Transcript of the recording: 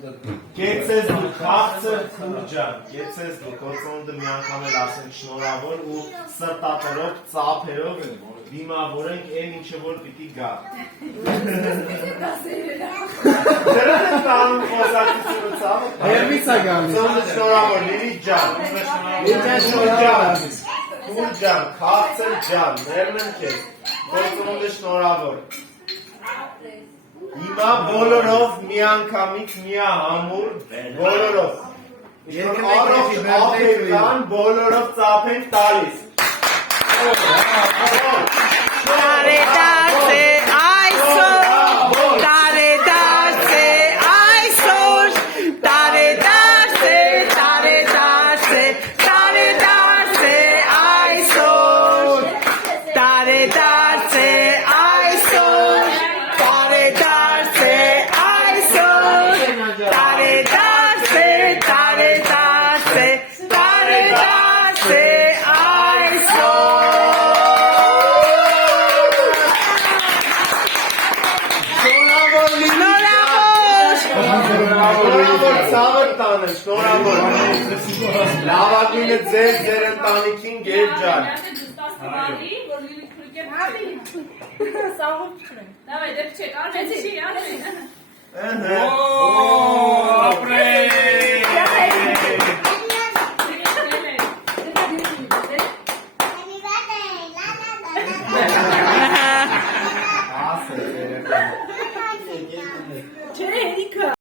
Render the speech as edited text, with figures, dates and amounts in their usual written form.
Կեցես դու խաղցր քուրջան, կեցես դու գործոնը մի անգամ էլ ասենք շնորհավոր ու սրտատերով, ծափերով դիմավորենք այն ինչը որ պիտի գա։ Դրան են տանում խոսակցությունը ծավը։ Երբից է գալիս։ Ծոնը շնորհավոր, Լիլիթ ջան, քուրջան, խաղցր ջան, ներմեն քեզ, գործոնը շնորհավոր։ Հիմա բոլորով միանգամից միահամուր, բոլորով։ Առողջ ապերկան բոլորով ծափենք տալիս։ Տարեդարձ է այսօր, տարեդարձ է այսօր, տարեդարձ է, տարեդարձ է, տարեդարձ է այսօր, տարեդարձ է այսօր, տարեդարձ է այսօր, տարեդարձ է, տարեդարձ է, տարեդարձ է Շնորհավոր ցավը տանը, շնորհավոր։ Լավագույնը ձեր ընտանիքին գեր ջան։ Давай, դեպք չեք, Ապրե։